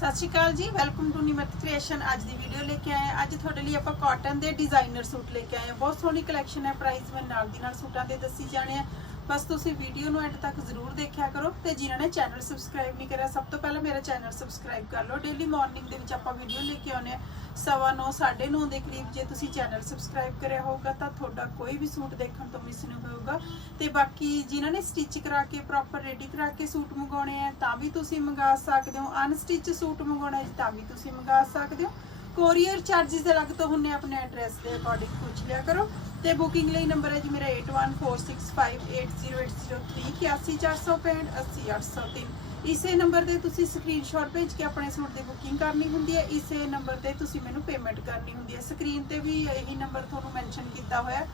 ਸਤਿ ਸ਼੍ਰੀ ਅਕਾਲ ਜੀ welcome to ਨਿਮਤ creation ਅੱਜ ਦੀ ਵੀਡੀਓ ਲੈ ਕੇ ਆਏ ਹਾਂ। ਅੱਜ ਤੁਹਾਡੇ ਲਈ ਆਪਾਂ ਕਾਟਨ ਦੇ ਡਿਜ਼ਾਈਨਰ ਸੂਟ ਲੈ ਕੇ ਆਏ ਹਾਂ। ਬਹੁਤ ਸੋਹਣੀ ਕਲੈਕਸ਼ਨ ਹੈ ਪ੍ਰਾਈਸ ਮੈਂ ਨਾਲ ਦੀ ਨਾਲ ਸੂਟਾਂ ਦੇ ਦੱਸੀ ਜਾਣੇ ਆ। ਬਸ ਤੁਸੀਂ ਵੀਡੀਓ ਨੂੰ ਐਂਡ ਤੱਕ ਜ਼ਰੂਰ ਦੇਖਿਆ ਕਰੋ ਤੇ ਜਿਨ੍ਹਾਂ ਨੇ ਚੈਨਲ ਸਬਸਕ੍ਰਾਈਬ ਨਹੀਂ ਕਰਿਆ, ਸਭ ਤੋਂ ਪਹਿਲਾਂ ਮੇਰਾ ਚੈਨਲ ਸਬਸਕ੍ਰਾਈਬ ਕਰ ਲਓ। ਡੇਲੀ ਮਾਰਨਿੰਗ ਦੇ ਵਿੱਚ ਆਪਾਂ ਵੀਡੀਓ ਲੈ ਕੇ ਆਉਂਦੇ ਆ ਸਵਾ ਨੌ, ਸਾਢੇ 9:30 ਦੇ ਕਰੀਬ ਜੇ ਤੁਸੀਂ ਚੈਨਲ ਸਬਸਕ੍ਰਾਈਬ ਕਰਿਆ ਹੋਊਗਾ ਤਾਂ ਤੁਹਾਡਾ ਕੋਈ ਵੀ ਸੂਟ ਦੇਖਣ ਤੋਂ ਮਿਸ ਨਹੀਂ ਹੋਊਗਾ। ਤੇ ਬਾਕੀ ਜਿਨ੍ਹਾਂ ਨੇ ਸਟਿਚ ਕਰਾ ਕੇ ਪ੍ਰੋਪਰ ਰੈਡੀ ਕਰਾ ਕੇ ਸੂਟ ਮੰਗਾਉਣੇ ਆ ਤਾਂ ਵੀ ਤੁਸੀਂ ਮੰਗਾ ਸਕਦੇ ਹੋ। ਅਨਸਟਿਚ ਸੂਟ ਮੰਗਾਉਣਾ ਹੈ ਤਾਂ ਵੀ ਤੁਸੀਂ ਮੰਗਾ ਸਕਦੇ ਹੋ। ਕੋਰੀਅਰ ਚਾਰजेस ਅਲੱਗ ਤੋਂ ਹੁੰਨੇ ਆਪਣੇ ਐਡਰੈਸ ਦੇ ਅਕੋਰਡਿੰਗ ਪੁੱਛ ਲਿਆ ਕਰੋ। ਤੇ ਬੁਕਿੰਗ ਲਈ ਨੰਬਰ ਹੈ ਜੀ ਮੇਰਾ 8146580803 80465 ਇਸੇ ਨੰਬਰ ਤੇ ਤੁਸੀਂ ਸਕਰੀਨਸ਼ਾਟ ਭੇਜ ਕੇ ਆਪਣੇ ਸੂਟ ਦੀ ਬੁਕਿੰਗ ਕਰਨੀ ਹੁੰਦੀ ਹੈ। ਇਸੇ ਨੰਬਰ ਤੇ ਤੁਸੀਂ ਮੈਨੂੰ ਪੇਮੈਂਟ ਕਰਨੀ ਹੁੰਦੀ ਹੈ। ਸਕਰੀਨ ਤੇ ਵੀ ਇਹੀ ਨੰਬਰ ਤੁਹਾਨੂੰ ਮੈਂਸ਼ਨ ਕੀਤਾ ਹੋਇਆ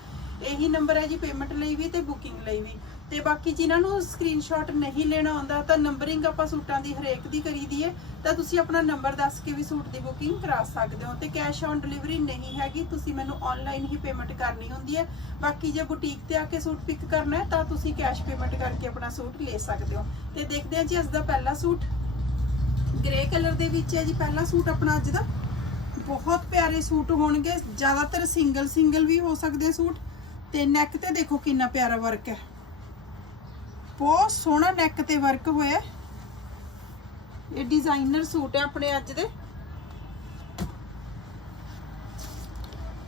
ਇਹੀ ਨੰਬਰ ਹੈ ਜੀ ਪੇਮੈਂਟ ਲਈ ਵੀ ਤੇ ਬੁਕਿੰਗ ਲਈ ਵੀ। ਤੇ ਬਾਕੀ ਜਿਨ੍ਹਾਂ ਨੂੰ ਸਕਰੀਨਸ਼ਾਟ ਨਹੀਂ ਲੈਣਾ ਆਉਂਦਾ, ਤਾਂ ਨੰਬਰਿੰਗ ਆਪਾਂ ਸੂਟਾਂ ਦੀ ਹਰੇਕ ਦੀ ਕਰੀ ਦੀ ਹੈ ਤਾਂ ਤੁਸੀਂ ਆਪਣਾ ਨੰਬਰ ਦੱਸ ਕੇ ਵੀ ਸੂਟ ਦੀ ਬੁਕਿੰਗ ਕਰਾ ਸਕਦੇ ਹੋ। ਤੇ ਕੈਸ਼ ਔਨ ਡਿਲੀਵਰੀ ਨਹੀਂ ਹੈਗੀ, ਤੁਸੀਂ ਮੈਨੂੰ ਆਨਲਾਈਨ ਹੀ ਪੇਮੈਂਟ ਕਰਨੀ ਹੁੰਦੀ ਹੈ। ਬਾਕੀ ਜੇ ਬੁਟੀਕ ਤੇ ਆ ਕੇ ਸੂਟ ਪਿਕ ਕਰਨਾ ਹੈ, ਤਾਂ ਤੁਸੀਂ ਕੈਸ਼ ਪੇਮੈਂਟ ਕਰਕੇ ਆਪਣਾ ਸੂਟ ਲੈ ਸਕਦੇ ਹੋ। ਤੇ ਦੇਖਦੇ ਹਾਂ ਜੀ ਅੱਜ ਦਾ ਪਹਿਲਾ ਸੂਟ। ਗ੍ਰੇ ਕਲਰ ਦੇ ਵਿੱਚ ਹੈ ਜੀ ਪਹਿਲਾ ਸੂਟ ਆਪਣਾ ਅੱਜ ਦਾ। ਬਹੁਤ ਪਿਆਰੇ ਸੂਟ ਹੋਣਗੇ, ਜ਼ਿਆਦਾਤਰ ਸਿੰਗਲ ਸਿੰਗਲ ਵੀ ਹੋ ਸਕਦੇ ਸੂਟ। ਤੇ ਨੈਕ ਤੇ ਦੇਖੋ ਕਿੰਨਾ ਪਿਆਰਾ ਵਰਕ ਹੈ। ਬਹੁਤ ਸੋਹਣਾ ਨੈਕ ਤੇ ਵਰਕ ਹੋਇਆ। ਇਹ ਡਿਜ਼ਾਈਨਰ ਸੂਟ ਹੈ ਆਪਣੇ ਅੱਜ ਦੇ।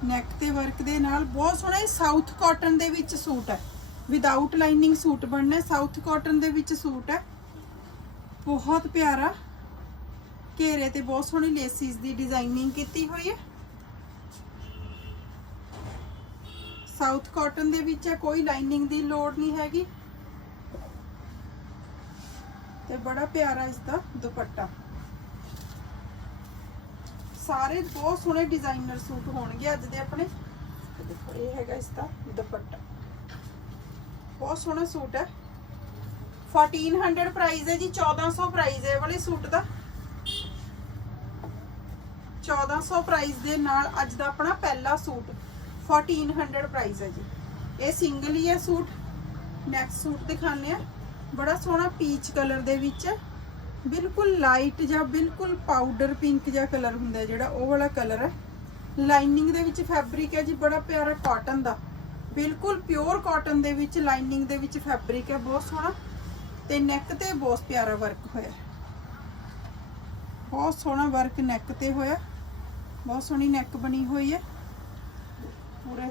ਨੈਕ ਤੇ ਵਰਕ ਦੇ ਨਾਲ ਬਹੁਤ ਸੋਹਣਾ ਇਹ ਸਾਊਥ ਕਾਟਨ ਦੇ ਵਿੱਚ ਸੂਟ ਹੈ। ਵਿਦਆਊਟ ਲਾਈਨਿੰਗ ਸੂਟ ਬਣਨਾ ਸਾਊਥ ਕਾਟਨ ਦੇ ਵਿੱਚ ਸੂਟ ਹੈ। ਬਹੁਤ ਪਿਆਰਾ। ਘੇਰੇ ਤੇ ਬਹੁਤ ਸੋਹਣੀ ਲੇਸਿਸ ਦੀ ਡਿਜ਼ਾਈਨਿੰਗ ਕੀਤੀ ਹੋਈ ਹੈ। ਸਾਊਥ ਕਾਟਨ ਦੇ ਵਿੱਚ ਹੈ, ਕੋਈ ਲਾਈਨਿੰਗ ਦੀ ਲੋੜ ਨਹੀਂ ਹੈਗੀ। ਤੇ ਬੜਾ ਪਿਆਰਾ ਇਸ ਦਾ ਦੁਪੱਟਾ। ਸਾਰੇ ਬਹੁਤ ਸੋਹਣੇ ਡਿਜ਼ਾਈਨਰ ਸੂਟ ਹੋਣਗੇ ਅੱਜ ਦੇ ਆਪਣੇ। ਦੇਖੋ, ਇਹ ਹੈਗਾ ਇਸ ਦਾ ਦੁਪੱਟਾ। ਬਹੁਤ ਸੋਹਣਾ ਸੂਟ ਹੈ। 1400 ਪ੍ਰਾਈਸ ਹੈ ਜੀ 1400 ਪ੍ਰਾਈਸ ਹੈ ਵਾਲੇ ਸੂਟ ਦਾ। 1400 ਪ੍ਰਾਈਸ ਦੇ ਨਾਲ ਅੱਜ ਦਾ ਆਪਣਾ ਪਹਿਲਾ ਸੂਟ। 1400 ਪ੍ਰਾਈਸ ਹੈ ਜੀ। ਇਹ ਸਿੰਗਲ ਹੀ ਹੈ ਸੂਟ। ਨੈਕਸਟ ਸੂਟ ਦਿਖਾਣੇ ਆ ਬੜਾ ਸੋਹਣਾ ਪੀਚ ਕਲਰ ਦੇ ਵਿੱਚ। ਹੈ। ਬਿਲਕੁਲ ਲਾਈਟ ਜਾਂ ਬਿਲਕੁਲ ਪਾਊਡਰ ਪਿੰਕ ਜਿਹਾ ਕਲਰ ਹੁੰਦਾ ਜਿਹੜਾ, ਉਹ ਵਾਲਾ ਕਲਰ ਹੈ। ਲਾਈਨਿੰਗ ਦੇ ਵਿੱਚ ਫੈਬਰਿਕ ਹੈ ਜੀ, ਬੜਾ ਪਿਆਰਾ ਕਾਟਨ ਦਾ। ਬਿਲਕੁਲ ਪਿਓਰ ਕਾਟਨ ਦੇ ਵਿੱਚ ਲਾਈਨਿੰਗ ਦੇ ਵਿੱਚ ਫੈਬਰਿਕ ਹੈ, ਬਹੁਤ ਸੋਹਣਾ। ਤੇ ਨੈਕ ਤੇ ਬਹੁਤ ਪਿਆਰਾ ਵਰਕ ਹੋਇਆ। ਬਹੁਤ ਸੋਹਣਾ ਵਰਕ ਨੈਕ ਤੇ ਹੋਇਆ। ਬਹੁਤ ਸੋਹਣੀ ਨੈਕ ਬਣੀ ਹੋਈ ਹੈ। ਪੂਰੇ।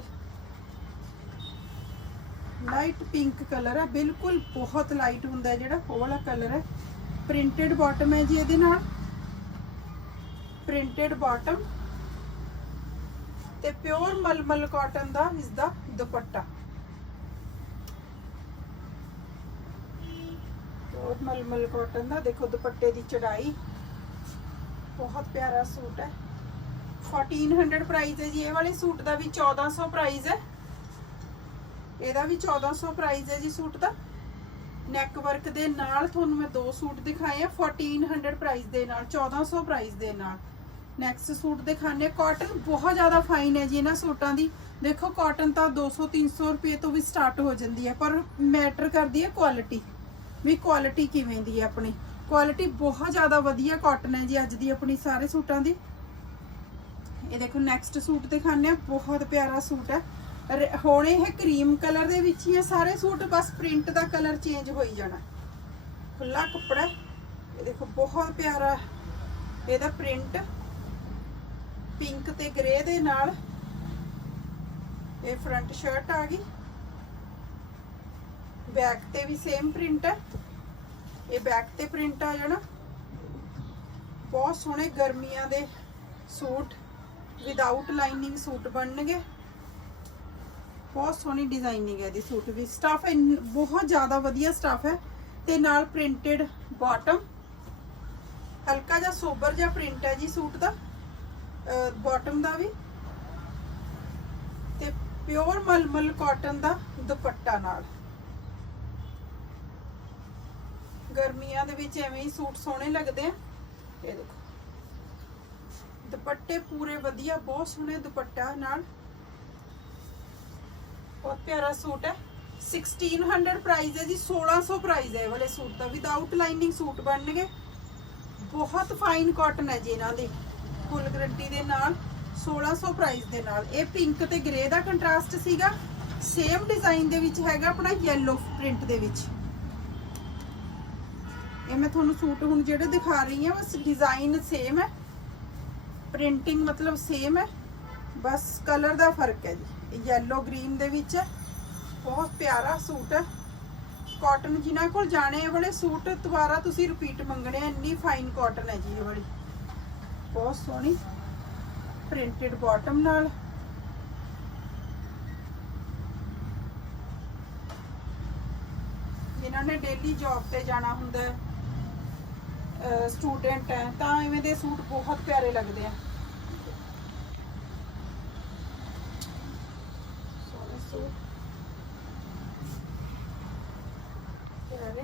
ਲਾਈਟ ਪਿੰਕ ਕਲਰ ਹੈ ਬਿਲਕੁਲ ਬਹੁਤ ਲਾਈਟ ਹੁੰਦਾ ਜਿਹੜਾ, ਉਹ ਵਾਲਾ ਕਲਰ ਹੈ ਪ੍ਰਿੰਟਡ ਬਾਟਮ ਹੈ ਜੀ ਇਹਦੇ ਨਾਲ। ਪ੍ਰਿੰਟਡ ਬਾਟਮ ਤੇ ਪਿਓਰ ਮਲਮਲ ਕਾਟਨ ਦਾ ਇਸ ਦਾ ਦੁਪੱਟਾ। ਪਿਓਰ ਮਲਮਲ ਕਾਟਨ ਦਾ, ਦੇਖੋ ਦੁਪੱਟੇ ਦੀ ਚੜਾਈ। ਬਹੁਤ ਪਿਆਰਾ ਸੂਟ ਹੈ। 1400 ਪ੍ਰਾਈਸ ਹੈ ਜੀ। ਇਹ ਵਾਲੇ ਸੂਟ ਦਾ ਵੀ 1400 ਪ੍ਰਾਈਸ ਹੈ। ਇਹਦਾ ਵੀ 1400 ਪ੍ਰਾਈਸ ਹੈ ਜੀ ਸੂਟ ਦਾ। ਨੈਕ ਵਰਕ ਦੇ ਨਾਲ ਤੁਹਾਨੂੰ ਮੈਂ ਦੋ ਸੂਟ ਦਿਖਾਏ ਆ 1400 ਪ੍ਰਾਈਸ ਦੇ ਨਾਲ 1400 ਪ੍ਰਾਈਸ ਦੇ ਨਾਲ। ਨੈਕਸਟ ਸੂਟ ਦਿਖਾਣੇ ਕਾਟਨ ਬਹੁਤ ਜ਼ਿਆਦਾ ਫਾਈਨ ਹੈ ਜੀ ਇਹਨਾਂ ਸੂਟਾਂ ਦੀ। ਦੇਖੋ ਕਾਟਨ ਤਾਂ 200 300 ਰੁਪਏ ਤੋਂ ਵੀ ਸਟਾਰਟ ਹੋ ਜਾਂਦੀ ਹੈ, ਪਰ ਮੈਟਰ ਕਰਦੀ ਹੈ ਕੁਆਲਿਟੀ ਵੀ ਕੁਆਲਿਟੀ ਕਿਵੇਂ ਦੀ ਹੈ ਆਪਣੀ? ਕੁਆਲਿਟੀ ਬਹੁਤ ਜ਼ਿਆਦਾ ਵਧੀਆ ਕਾਟਨ ਹੈ ਜੀ ਅੱਜ ਦੀ ਆਪਣੀ ਸਾਰੇ ਸੂਟਾਂ ਦੀ। ਇਹ ਦੇਖੋ ਨੈਕਸਟ ਸੂਟ ਦਿਖਾਣੇ ਆ ਬਹੁਤ ਪਿਆਰਾ ਸੂਟ ਹੈ। ਹੁਣ ਇਹ ਕਰੀਮ ਕਲਰ ਦੇ ਵਿੱਚ ਹੀ ਆ ਸਾਰੇ ਸੂਟ, ਬਸ ਪ੍ਰਿੰਟ ਦਾ ਕਲਰ ਚੇਂਜ ਹੋਈ ਜਾਣਾ। ਖੁੱਲਾ ਕੱਪੜਾ ਇਹ ਦੇਖੋ ਬਹੁਤ ਪਿਆਰਾ ਇਹਦਾ ਪ੍ਰਿੰਟ ਪਿੰਕ ਤੇ ਗ੍ਰੇ ਦੇ ਨਾਲ ਇਹ ਫਰੰਟ ਸ਼ਰਟ ਆ ਗਈ। ਬੈਕ ਤੇ ਵੀ ਸੇਮ ਪ੍ਰਿੰਟ ਹੈ। ਇਹ ਬੈਕ ਤੇ ਪ੍ਰਿੰਟ ਆ ਜਾਣਾ। ਬਹੁਤ ਸੋਹਣੇ ਗਰਮੀਆਂ ਦੇ ਸੂਟ। ਵਿਦਆਊਟ ਲਾਈਨਿੰਗ ਸੂਟ ਬਣਨਗੇ। ਬਹੁਤ ਸੋਹਣੀ ਡਿਜ਼ਾਈਨਿੰਗ ਹੈ ਦੀ ਸੂਟ ਵੀ। ਸਟਫ ਬਹੁਤ ਜ਼ਿਆਦਾ ਵਧੀਆ ਸਟਫ ਹੈ। ਤੇ ਨਾਲ ਪ੍ਰਿੰਟਡ ਬਾਟਮ ਹਲਕਾ ਜਿਹਾ ਸੋਬਰ ਜਿਹਾ ਪ੍ਰਿੰਟ ਹੈ ਜੀ ਸੂਟ ਦਾ। ਬਾਟਮ ਦਾ ਵੀ। ਤੇ ਪਿਓਰ ਮਲਮਲ ਕਾਟਨ ਦਾ ਦੁਪੱਟਾ ਨਾਲ। ਗਰਮੀਆਂ ਦੇ ਵਿੱਚ ਐਵੇਂ ਹੀ ਸੂਟ ਸੋਹਣੇ ਲੱਗਦੇ ਆ। ਇਹ ਦੇਖੋ। ਦੁਪੱਟੇ ਪੂਰੇ ਵਧੀਆ, ਬਹੁਤ ਸੋਹਣੇ ਦੁਪੱਟਾ ਨਾਲ। ਬਹੁਤ ਪਿਆਰਾ ਸੂਟ ਹੈ। 1600 ਪ੍ਰਾਈਸ ਹੈ ਜੀ 1600 ਪ੍ਰਾਈਸ ਹੈ ਇਹ ਵਾਲੇ ਸੂਟ ਦਾ ਵਿਦਆਊਟ ਲਾਈਨਿੰਗ ਸੂਟ ਬਣਨਗੇ। ਬਹੁਤ ਫਾਈਨ ਕਾਟਨ ਹੈ ਜੀ ਇਹਨਾਂ ਦੀ। ਫੁੱਲ ਗਰੰਟੀ ਦੇ ਨਾਲ 1600 ਪ੍ਰਾਈਸ ਦੇ ਨਾਲ। ਇਹ ਪਿੰਕ ਤੇ ਗ੍ਰੇ ਦਾ ਕੰਟਰਾਸਟ ਸੀਗਾ। ਸੇਮ ਡਿਜ਼ਾਈਨ ਦੇ ਵਿੱਚ ਹੈਗਾ ਆਪਣਾ ਯੈਲੋ ਪ੍ਰਿੰਟ ਦੇ ਵਿੱਚ। ਇਹ ਮੈਂ ਤੁਹਾਨੂੰ ਸੂਟ ਹੁਣ ਜਿਹੜੇ ਦਿਖਾ ਰਹੀ ਹਾਂ, ਬਸ ਡਿਜ਼ਾਈਨ ਸੇਮ ਹੈ। ਪ੍ਰਿੰਟਿੰਗ ਮਤਲਬ ਸੇਮ ਹੈ, ਬਸ ਕਲਰ ਦਾ ਫ਼ਰਕ ਹੈ ਜੀ। ਯੈਲੋ ਗ੍ਰੀਨ ਦੇ ਵਿੱਚ ਹੈ, ਬਹੁਤ ਪਿਆਰਾ ਸੂਟ ਹੈ। ਕਾਟਨ ਜਿਨ੍ਹਾਂ ਕੋਲ ਜਾਣੇ ਇਹ ਵਾਲੇ, ਸੂਟ ਦੁਬਾਰਾ ਤੁਸੀਂ ਰਿਪੀਟ ਮੰਗਣੇ ਆ, ਇੰਨੀ ਫਾਈਨ ਕਾਟਨ ਹੈ ਜੀ ਇਹ ਵਾਲੀ। ਬਹੁਤ ਸੋਹਣੀ ਪ੍ਰਿੰਟਡ ਬਾਟਮ ਨਾਲ। ਜਿਨ੍ਹਾਂ ਨੇ ਡੇਲੀ ਜੌਬ ਤੇ ਜਾਣਾ ਹੁੰਦਾ ਹੈ ਸਟੂਡੈਂਟ ਹੈ, ਤਾਂ ਇਵੇਂ ਦੇ ਸੂਟ ਬਹੁਤ ਪਿਆਰੇ ਲੱਗਦੇ ਆ। ਪਿਆਰੇ।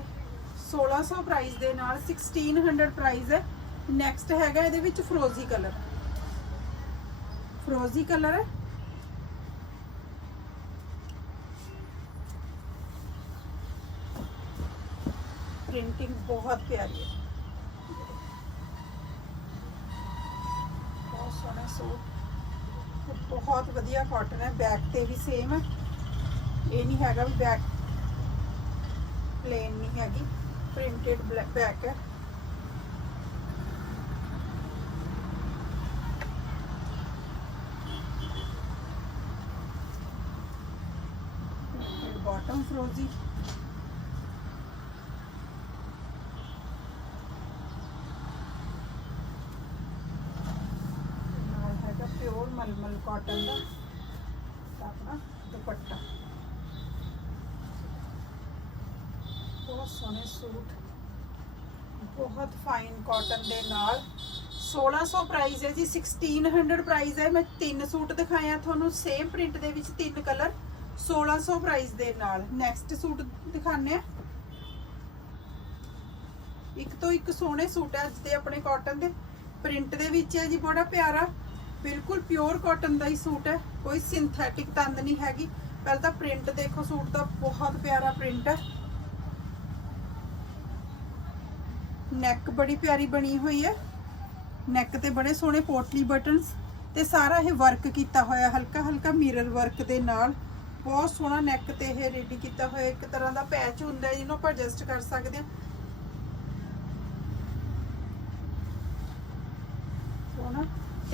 1600 ਪ੍ਰਾਈਸ ਦੇ ਨਾਲ 1600 ਪ੍ਰਾਈਸ ਹੈ। ਨੈਕਸਟ ਹੈਗਾ ਇਹਦੇ ਵਿੱਚ ਫਰੋਜ਼ੀ ਕਲਰ ਫਰੋਜ਼ੀ ਕਲਰ ਹੈ। ਪ੍ਰਿੰਟਿੰਗ ਬਹੁਤ ਪਿਆਰੀ ਹੈ ਬਹੁਤ ਸੋਹਣਾ ਸੂਟ। ਤੇ ਬਹੁਤ ਵਧੀਆ ਕਾਟਨ ਹੈ ਬੈਕ ਤੇ ਵੀ ਸੇਮ ਹੈ ਇਹ ਨਹੀਂ ਹੈਗਾ ਵੀ ਬੈਕ ਪਲੇਨ ਨਹੀਂ ਹੈਗੀ ਪ੍ਰਿੰਟਡ ਬੈਕ ਹੈ। ਬਾਟਮ ਫਰੋਜ਼ੀ ਨਾਲ ਹੈਗਾ ਪਿਓਰ ਮਲਮਲ ਕਾਟਨ ਦਾ ਆਪਣਾ ਦੁਪੱਟਾ। ਬਹੁਤ ਸੋਹਣੇ ਸੂਟ। ਬਹੁਤ ਫਾਈਨ ਕਾਟਨ ਦੇ ਨਾਲ। 1600 ਪ੍ਰਾਈਸ ਹੈ ਜੀ 1600 ਪ੍ਰਾਈਸ ਹੈ। ਮੈਂ ਤਿੰਨ ਸੂਟ ਦਿਖਾਇਆ ਤੁਹਾਨੂੰ ਸੇਮ ਪ੍ਰਿੰਟ ਦੇ ਵਿੱਚ ਤਿੰਨ ਕਲਰ 1600 ਪ੍ਰਾਈਸ ਦੇ ਨਾਲ। ਨੈਕਸਟ ਸੂਟ ਦਿਖਾਣੇ ਆ ਇੱਕ ਤੋਂ ਇੱਕ ਸੋਹਣੇ ਸੂਟ ਹੈ ਅੱਜ ਦੇ ਆਪਣੇ ਕਾਟਨ ਦੇ। ਪ੍ਰਿੰਟ ਦੇ ਵਿੱਚ ਹੈ ਜੀ, ਬੜਾ ਪਿਆਰਾ। ਬਿਲਕੁਲ ਪਿਓਰ ਕਾਟਨ ਦਾ ਹੀ ਸੂਟ ਹੈ। ਕੋਈ ਸਿੰਥੈਟਿਕ ਤੰਦ ਨਹੀਂ ਹੈਗੀ। ਪਹਿਲਾਂ ਤਾਂ ਪ੍ਰਿੰਟ ਦੇਖੋ, ਸੂਟ ਦਾ ਬਹੁਤ ਪਿਆਰਾ ਪ੍ਰਿੰਟ ਹੈ। ਨੈਕ ਬੜੀ ਪਿਆਰੀ ਬਣੀ ਹੋਈ ਹੈ। ਨੈਕ ਤੇ ਬੜੇ ਸੋਹਣੇ ਪੋਟਲੀ ਬਟਨਸ ਤੇ ਸਾਰਾ ਇਹ ਵਰਕ ਕੀਤਾ ਹੋਇਆ ਹਲਕਾ ਹਲਕਾ ਮਿਰਰ ਵਰਕ ਦੇ ਨਾਲ। ਬਹੁਤ ਸੋਹਣਾ ਨੈਕ ਤੇ ਇਹ ਰੈਡੀ ਕੀਤਾ ਹੋਇਆ। ਇੱਕ ਤਰ੍ਹਾਂ ਦਾ ਪੈਚ ਹੁੰਦਾ ਹੈ, ਜਿਹਨੂੰ ਆਪਾਂ ਐਡਜਸਟ ਕਰ ਸਕਦੇ ਹਾਂ। ਸੋਹਣਾ।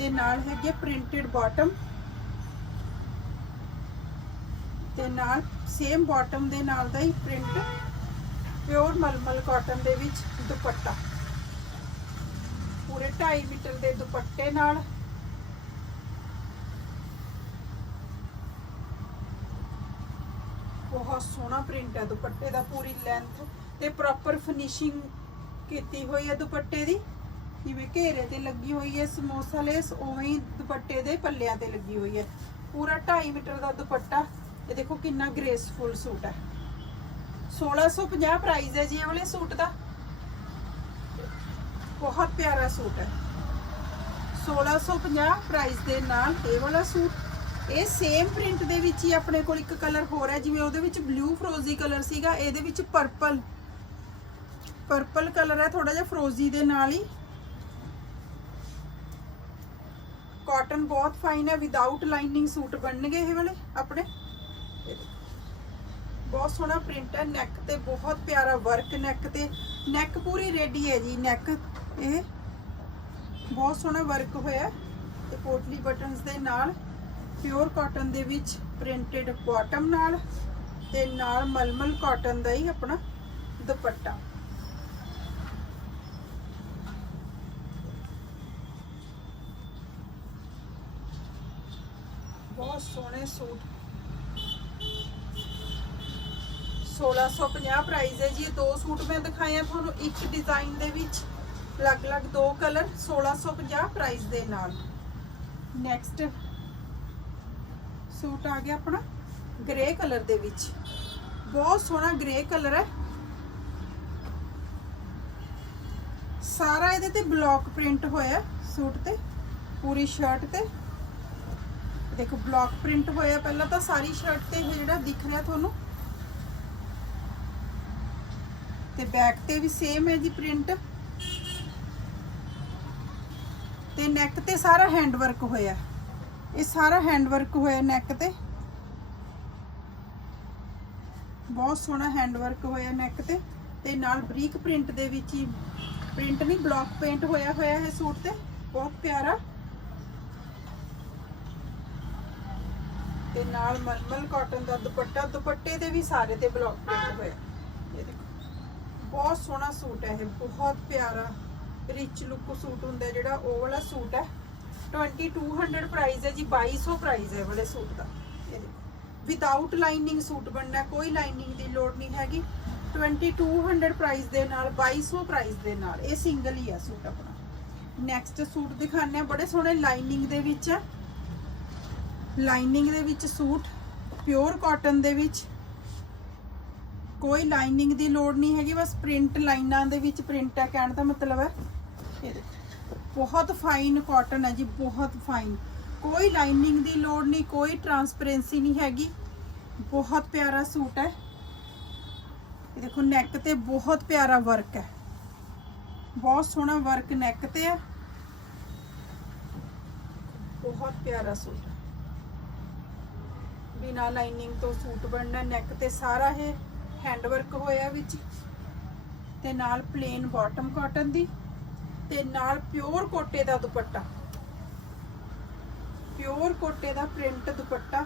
ਤੇ ਨਾਲ ਹੈਗੀ ਪ੍ਰਿੰਟਡ ਬਾਟਮ ਤੇ ਨਾਲ ਸੇਮ ਬਾਟਮ ਦੇ ਨਾਲ ਦਾ ਹੀ ਪ੍ਰਿੰਟ ਪਿਓਰ ਮਲਮਲ ਕਾਟਨ ਦੇ ਵਿੱਚ ਦੁਪੱਟਾ। ਪੂਰੇ 2.5 ਮੀਟਰ ਦੇ ਦੁਪੱਟੇ ਨਾਲ। ਬਹੁਤ ਸੋਹਣਾ ਪ੍ਰਿੰਟ ਹੈ ਦੁਪੱਟੇ ਦਾ, ਪੂਰੀ ਲੈਂਥ ਤੇ ਪ੍ਰੋਪਰ ਫਿਨਿਸ਼ਿੰਗ ਕੀਤੀ ਹੋਈ ਹੈ ਦੁਪੱਟੇ ਦੀ। ਜਿਵੇਂ ਘੇਰੇ ਤੇ ਲੱਗੀ ਹੋਈ ਹੈ, ਸਮੋਸਾ ਲੇਸ, ਉਵੇਂ ਹੀ ਦੁਪੱਟੇ ਦੇ ਪੱਲਿਆਂ ਤੇ ਲੱਗੀ ਹੋਈ ਹੈ। ਪੂਰਾ 2.5 ਮੀਟਰ ਦਾ ਦੁਪੱਟਾ। ਇਹ ਦੇਖੋ ਕਿੰਨਾ ਗ੍ਰੇਸਫੁਲ ਸੂਟ ਹੈ। 1650 ਪ੍ਰਾਈਸ ਹੈ ਜੀ ਇਹ ਵਾਲੇ ਸੂਟ ਦਾ। ਬਹੁਤ ਪਿਆਰਾ ਸੂਟ ਹੈ। 1650 ਪ੍ਰਾਈਸ ਦੇ ਨਾਲ ਇਹ ਵਾਲਾ ਸੂਟ। ਇਹ ਸੇਮ ਪ੍ਰਿੰਟ ਦੇ ਵਿੱਚ ਹੀ ਆਪਣੇ ਕੋਲ ਇੱਕ ਕਲਰ ਹੋਰ ਹੈ, ਜਿਵੇਂ ਉਹਦੇ ਵਿੱਚ ਬਲੂ ਫਰੋਜ਼ੀ ਕਲਰ ਸੀਗਾ, ਇਹਦੇ ਵਿੱਚ ਪਰਪਲ ਪਰਪਲ ਕਲਰ ਹੈ ਥੋੜਾ ਜਿਹਾ ਫਰੋਜ਼ੀ ਦੇ ਨਾਲ ਹੀ। ਕਾਟਨ ਬਹੁਤ ਫਾਈਨ ਹੈ ਵਿਦਆਊਟ ਲਾਈਨਿੰਗ ਸੂਟ ਬਣਨਗੇ ਇਹ ਵਾਲੇ ਆਪਣੇ। ਬਹੁਤ ਸੋਹਣਾ ਪ੍ਰਿੰਟ ਹੈ ਨੈਕ ਤੇ ਬਹੁਤ ਪਿਆਰਾ ਵਰਕ ਨੈਕ ਤੇ। ਨੈਕ ਪੂਰੀ ਰੈਡੀ ਹੈ ਜੀ ਨੈਕ ਇਹ। ਬਹੁਤ ਸੋਹਣਾ ਵਰਕ ਹੋਇਆ ਹੈ, ਤੇ ਪੋਟਲੀ ਬਟਨਸ ਦੇ ਨਾਲ ਪਿਓਰ ਕਾਟਨ ਦੇ ਵਿੱਚ ਪ੍ਰਿੰਟਡ ਬਾਟਮ ਨਾਲ, ਤੇ ਨਾਲ ਮਲਮਲ ਕਾਟਨ ਦਾ ਹੀ ਆਪਣਾ ਦੁਪੱਟਾ ਬਹੁਤ ਸੋਹਣੇ ਸੂਟ। 1650 ਪ੍ਰਾਈਸ ਹੈ ਜੀ, ਇਹ ਦੋ ਸੂਟ ਮੈਂ ਦਿਖਾਏ ਆ ਤੁਹਾਨੂੰ, ਇੱਕ ਡਿਜ਼ਾਈਨ ਦੇ ਵਿੱਚ ਅਲੱਗ-ਅਲੱਗ ਦੋ ਕਲਰ 1650 ਪ੍ਰਾਈਸ ਦੇ ਨਾਲ। ਨੈਕਸਟ ਸੂਟ ਆ ਗਿਆ ਆਪਣਾ ਗ੍ਰੇ ਕਲਰ ਦੇ ਵਿੱਚ। ਬਹੁਤ ਸੋਹਣਾ ਗ੍ਰੇ ਕਲਰ ਹੈ। ਸਾਰਾ ਇਹਦੇ ਤੇ ਬਲੌਕ ਪ੍ਰਿੰਟ ਹੋਇਆ ਸੂਟ ਤੇ, ਪੂਰੀ ਸ਼ਰਟ ਤੇ। ਦੇਖੋ ਬਲੌਕ ਪ੍ਰਿੰਟ ਹੋਇਆ ਪਹਿਲਾਂ ਤਾਂ ਸਾਰੀ ਸ਼ਰਟ ਤੇ ਇਹ ਜਿਹੜਾ ਦਿਖ ਰਿਹਾ ਤੁਹਾਨੂੰ। ਤੇ ਬੈਕ ਤੇ ਵੀ ਸੇਮ ਹੈ ਜੀ ਪ੍ਰਿੰਟ ਤੇ ਨੈਕ ਤੇ ਸਾਰਾ ਹੈਂਡ ਵਰਕ ਹੋਇਆ। ਇਹ ਸਾਰਾ ਹੈਂਡ ਵਰਕ ਹੋਇਆ ਨੈਕ ਤੇ। ਬਹੁਤ ਸੋਹਣਾ ਹੈਂਡ ਵਰਕ ਹੋਇਆ ਨੈਕ ਤੇ। ਤੇ ਨਾਲ ਬਰੀਕ ਪ੍ਰਿੰਟ ਦੇ ਵਿੱਚ ਹੀ ਪ੍ਰਿੰਟ ਨਹੀਂ ਬਲੌਕ ਪੇਂਟ ਹੋਇਆ ਹੋਇਆ ਹੈ ਸੂਟ ਤੇ। ਬਹੁਤ ਪਿਆਰਾ। ਤੇ ਨਾਲ ਮਲਮਲ ਕਾਟਨ ਦਾ ਦੁਪੱਟਾ, ਦੁਪੱਟੇ ਤੇ ਵੀ ਸਾਰੇ ਤੇ ਬਲੌਕ ਪ੍ਰਿੰਟ ਹੋਇਆ। ਇਹ ਦੇਖੋ, ਬਹੁਤ ਸੋਹਣਾ ਸੂਟ ਹੈ ਇਹ, ਬਹੁਤ ਪਿਆਰਾ ਰਿਚ ਲੁੱਕ ਸੂਟ ਹੁੰਦਾ ਜਿਹੜਾ, ਉਹ ਵਾਲਾ ਸੂਟ ਹੈ। 2200 ਪ੍ਰਾਈਸ ਹੈ ਜੀ 2200 ਪ੍ਰਾਈਸ ਹੈ ਵਾਲੇ ਸੂਟ ਦਾ। ਇਹ ਦੇਖੋ ਵਿਦਆਊਟ ਲਾਈਨਿੰਗ ਸੂਟ ਬਣਨਾ, ਕੋਈ ਲਾਈਨਿੰਗ ਦੀ ਲੋੜ ਨਹੀਂ ਹੈਗੀ। 2200 ਪ੍ਰਾਈਸ ਦੇ ਨਾਲ 2200 ਪ੍ਰਾਈਸ ਦੇ ਨਾਲ, ਇਹ ਸਿੰਗਲ ਹੀ ਆ ਸੂਟ ਆਪਣਾ। ਨੈਕਸਟ ਸੂਟ ਦਿਖਾਉਂਦੇ ਆ ਬੜੇ ਸੋਹਣੇ ਲਾਈਨਿੰਗ ਦੇ ਵਿੱਚ ਹੈ। ਲਾਈਨਿੰਗ ਦੇ ਵਿੱਚ ਸੂਟ ਪਿਓਰ ਕਾਟਨ ਦੇ ਵਿੱਚ। ਕੋਈ ਲਾਈਨਿੰਗ ਦੀ ਲੋੜ ਨਹੀਂ ਹੈਗੀ, ਬਸ ਪ੍ਰਿੰਟ ਲਾਈਨਾਂ ਦੇ ਵਿੱਚ ਪ੍ਰਿੰਟ ਹੈ, ਕਹਿਣ ਦਾ ਮਤਲਬ ਹੈ। ਇਹ ਦੇਖੋ। ਬਹੁਤ ਫਾਈਨ ਕਾਟਨ ਹੈ ਜੀ, ਬਹੁਤ ਫਾਈਨ ਕੋਈ ਲਾਈਨਿੰਗ ਦੀ ਲੋੜ ਨਹੀਂ, ਕੋਈ ਟਰਾਂਸਪੇਰੈਂਸੀ ਨਹੀਂ ਹੈਗੀ। ਬਹੁਤ ਪਿਆਰਾ ਸੂਟ ਹੈ। ਇਹ ਦੇਖੋ ਨੈਕ ਤੇ ਬਹੁਤ ਪਿਆਰਾ ਵਰਕ ਹੈ। ਬਹੁਤ ਸੋਹਣਾ ਵਰਕ ਨੈਕ ਤੇ ਹੈ। ਬਹੁਤ ਪਿਆਰਾ ਸੂਟ ਬਿਨਾ ਲਾਈਨਿੰਗ ਤੋਂ ਸੂਟ ਬਣਨਾ ਨੈਕ ਤੇ ਸਾਰਾ ਇਹ ਹੈਂਡ ਵਰਕ ਹੋਇਆ ਵਿੱਚ ਤੇ ਨਾਲ ਪਲੇਨ ਬਾਟਮ ਕਾਟਨ ਦੀ ਤੇ ਨਾਲ ਪਿਓਰ ਕੋਟੇ ਦਾ ਦੁਪੱਟਾ। ਪਿਓਰ ਕੋਟੇ ਦਾ ਪ੍ਰਿੰਟ ਦੁਪੱਟਾ।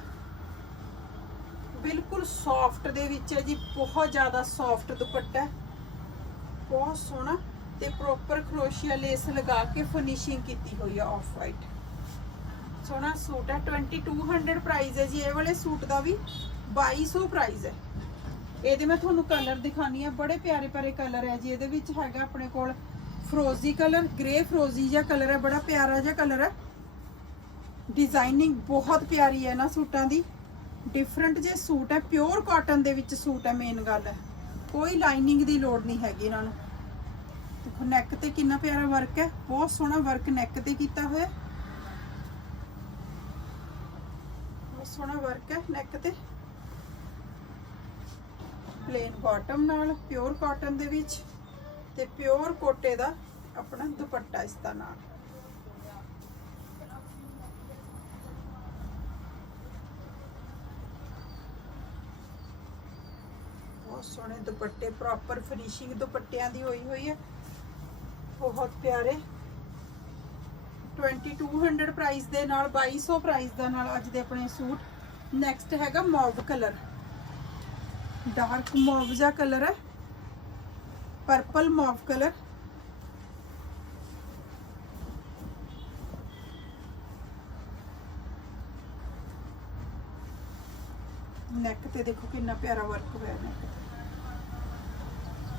ਬਿਲਕੁਲ ਸੌਫਟ ਦੇ ਵਿੱਚ ਹੈ ਜੀ, ਬਹੁਤ ਜ਼ਿਆਦਾ ਸੌਫਟ ਦੁਪੱਟਾ ਬਹੁਤ ਸੋਹਣਾ ਤੇ ਪ੍ਰੋਪਰ ਕਰੋਸ਼ੀਆ ਲੇਸ ਲਗਾ ਕੇ ਫਿਨਿਸ਼ਿੰਗ ਕੀਤੀ ਹੋਈ ਆ ਆਫ ਵਾਈਟ ਸੋਹਣਾ ਸੂਟ ਹੈ 2200 ਪ੍ਰਾਈਸ ਹੈ ਜੀ, ਇਹ ਵਾਲੇ ਸੂਟ ਦਾ ਵੀ 2200 ਪ੍ਰਾਈਸ ਹੈ। ਇਹਦੇ ਮੈਂ ਤੁਹਾਨੂੰ ਕਲਰ ਦਿਖਾਣੀ ਆ, ਬੜੇ ਪਿਆਰੇ ਪਿਆਰੇ ਕਲਰ ਹੈ ਜੀ, ਇਹਦੇ ਵਿੱਚ ਹੈਗਾ ਆਪਣੇ ਕੋਲ ਫਰੋਜ਼ੀ ਕਲਰ ਗ੍ਰੇ ਫਰੋਜ਼ੀ ਜਿਹਾ ਕਲਰ ਹੈ, ਬੜਾ ਪਿਆਰਾ ਜਿਹਾ ਕਲਰ ਹੈ। ਡਿਜ਼ਾਈਨਿੰਗ ਬਹੁਤ ਪਿਆਰੀ ਹੈ ਨਾ ਸੂਟਾਂ ਦੀ। ਡਿਫਰੈਂਟ ਜੇ ਸੂਟ ਹੈ ਪਿਓਰ ਕਾਟਨ ਦੇ ਵਿੱਚ ਸੂਟ ਹੈ ਮੇਨ ਗੱਲ ਹੈ। ਕੋਈ ਲਾਈਨਿੰਗ ਦੀ ਲੋੜ ਨਹੀਂ ਹੈਗੀ ਇਹਨਾਂ ਨੂੰ। ਦੇਖੋ ਨੈਕ ਤੇ ਕਿੰਨਾ ਪਿਆਰਾ ਵਰਕ ਹੈ, ਬਹੁਤ ਸੋਹਣਾ ਵਰਕ ਨੈਕ ਤੇ ਕੀਤਾ ਹੋਇਆ। ਸੋਹਣਾ ਵਰਕ ਹੈ ਨੈਕ ਤੇ। ਪਲੇਨ ਬਾਟਮ ਨਾਲ ਪਿਓਰ ਕਾਟਨ ਦੇ ਵਿੱਚ ਤੇ ਪਿਓਰ ਕੋਟੇ ਦਾ ਆਪਣਾ ਦੁਪੱਟਾ ਇਸ ਦਾ ਨਾਲ। ਬਹੁਤ ਸੋਹਣੇ ਦੁਪੱਟੇ ਪ੍ਰੋਪਰ ਫਿਨਿਸ਼ਿੰਗ ਦੁਪੱਟਿਆਂ ਦੀ ਹੋਈ ਹੋਈ ਹੈ। ਬਹੁਤ ਪਿਆਰੇ। 2200 ਪ੍ਰਾਈਸ ਦੇ ਨਾਲ 2200 ਪ੍ਰਾਈਸ ਦਾ ਨਾਲ ਅੱਜ ਦੇ ਆਪਣੇ ਸੂਟ। ਨੈਕਸਟ ਹੈਗਾ ਮੌਵ ਕਲਰ ਡਾਰਕ ਮੌਵ ਜਿਹਾ ਕਲਰ ਹੈ। ਪਰਪਲ ਮੌਵ ਕਲਰ ਨੈਕ ਤੇ ਦੇਖੋ ਕਿੰਨਾ ਪਿਆਰਾ ਵਰਕ ਹੋਇਆ ਨੈਕ ਤੇ।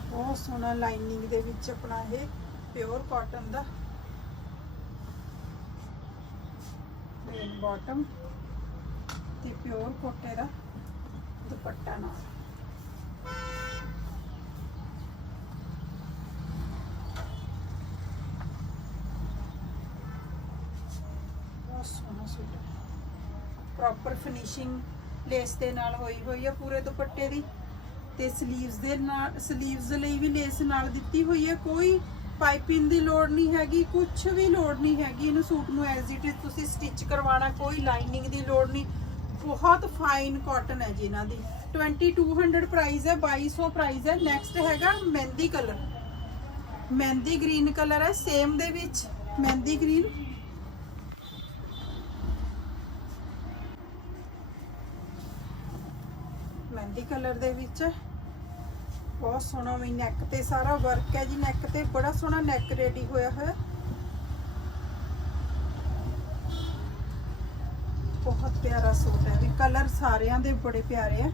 ਬਹੁਤ ਸੋਹਣਾ ਲਾਈਨਿੰਗ ਦੇ ਵਿੱਚ ਆਪਣਾ ਇਹ ਪਿਓਰ ਕਾਟਨ ਦਾ। ਪਲੇਨ ਬਾਟਮ ਤੇ ਪਿਓਰ ਕੋਟੇ ਦਾ ਦੁਪੱਟਾ ਨਾਲ। ਬਹੁਤ ਸੋਹਣਾ ਸੂਟ ਪ੍ਰੋਪਰ ਫਿਨਿਸ਼ਿੰਗ ਲੇਸ ਦੇ ਨਾਲ ਹੋਈ ਹੋਈ ਹੈ ਪੂਰੇ ਦੁਪੱਟੇ ਦੀ ਤੇ ਸਲੀਵਸ ਦੇ ਨਾਲ ਸਲੀਵਸ ਲਈ ਵੀ ਲੇਸ ਨਾਲ ਦਿੱਤੀ ਹੋਈ ਹੈ ਕੋਈ ਪਾਈਪਿੰਗ ਦੀ ਲੋੜ ਨਹੀਂ ਹੈਗੀ ਕੁਝ ਵੀ ਲੋੜ ਨਹੀਂ ਹੈਗੀ, ਇਹਨੂੰ ਸੂਟ ਨੂੰ ਐਜ਼ ਇਟ ਇਜ਼ ਤੁਸੀਂ ਸਟਿਚ ਕਰਵਾਉਣਾ, ਕੋਈ ਲਾਈਨਿੰਗ ਦੀ ਲੋੜ ਨਹੀਂ। ਬਹੁਤ ਫਾਈਨ ਕਾਟਨ ਹੈ ਜੀ ਇਹਨਾਂ ਦੀ। 2200 ਪ੍ਰਾਈਸ ਹੈ 2200 ਪ੍ਰਾਈਸ ਹੈ। ਨੈਕਸਟ ਹੈਗਾ mehndi colour mehndi green colour ਹੈ ਸੇਮ ਦੇ ਵਿੱਚ। ਮਹਿੰਦੀ ਗ੍ਰੀਨ ਮਹਿੰਦੀ ਕਲਰ ਦੇ ਵਿੱਚ ਬਹੁਤ ਸੋਹਣਾ ਵੀ ਨੈਕ ਤੇ ਸਾਰਾ ਵਰਕ ਹੈ ਜੀ ਨੈਕ ਤੇ ਬੜਾ ਸੋਹਣਾ ਨੈਕ ਰੈਡੀ ਹੋਇਆ ਹੋਇਆ। ਬਹੁਤ ਪਿਆਰਾ ਸੂਟ ਹੈ ਵੀ ਕਲਰ ਸਾਰਿਆਂ ਦੇ ਬੜੇ ਪਿਆਰੇ ਆ।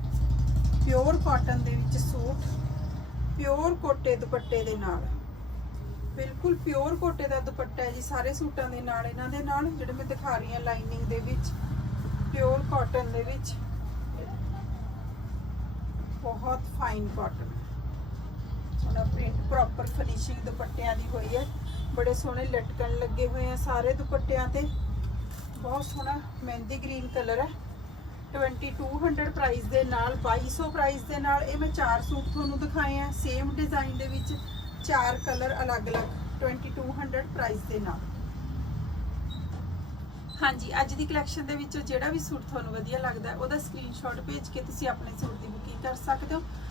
ਪਿਓਰ ਕਾਟਨ ਦੇ ਵਿੱਚ ਸੂਟ ਪਿਓਰ ਕੋਟੇ ਦੁਪੱਟੇ ਦੇ ਨਾਲ। ਬਿਲਕੁਲ ਪਿਓਰ ਕੋਟੇ ਦਾ ਦੁਪੱਟਾ ਹੈ ਜੀ, ਸਾਰੇ ਸੂਟਾਂ ਦੇ ਨਾਲ, ਇਹਨਾਂ ਦੇ ਨਾਲ, ਜਿਹੜੇ ਮੈਂ ਦਿਖਾ ਰਹੀ ਹਾਂ ਲਾਈਨਿੰਗ ਦੇ ਵਿੱਚ ਪਿਓਰ ਕਾਟਨ ਦੇ ਵਿੱਚ। ਬਹੁਤ ਫਾਈਨ ਕਾਟਨ ਸੋਹਣਾ ਪ੍ਰਿੰਟ ਪ੍ਰੋਪਰ ਫਿਨਿਸ਼ਿੰਗ ਦੁਪੱਟਿਆਂ ਦੀ ਹੋਈ ਹੈ। ਬੜੇ ਸੋਹਣੇ ਲਟਕਣ ਲੱਗੇ ਹੋਏ ਆ ਸਾਰੇ ਦੁਪੱਟਿਆਂ ਤੇ। ਬਹੁਤ ਸੋਹਣਾ ਮਹਿੰਦੀ ਗ੍ਰੀਨ ਕਲਰ ਹੈ। 2200 ਪ੍ਰਾਈਸ ਦੇ ਨਾਲ 2200 ਪ੍ਰਾਈਸ ਦੇ ਨਾਲ ਇਹ ਮੈਂ ਚਾਰ ਸੂਟ ਤੁਹਾਨੂੰ ਦਿਖਾਏ ਆ। ਸੇਮ ਡਿਜ਼ਾਈਨ ਦੇ ਵਿੱਚ ਚਾਰ ਕਲਰ ਅਲੱਗ-ਅਲੱਗ 2200 ਪ੍ਰਾਈਸ ਦੇ ਨਾਲ। ਹਾਂਜੀ ਅੱਜ ਦੀ ਕਲੈਕਸ਼ਨ ਦੇ ਵਿੱਚੋਂ ਜਿਹੜਾ ਵੀ ਸੂਟ ਤੁਹਾਨੂੰ ਵਧੀਆ ਲੱਗਦਾ ਹੈ, ਉਹਦਾ ਸਕਰੀਨਸ਼ਾਟ ਭੇਜ ਕੇ ਤੁਸੀਂ ਆਪਣੇ ਸੂਟ ਦੀ ਬੁਕਿੰਗ ਕਰ ਸਕਦੇ ਹੋ।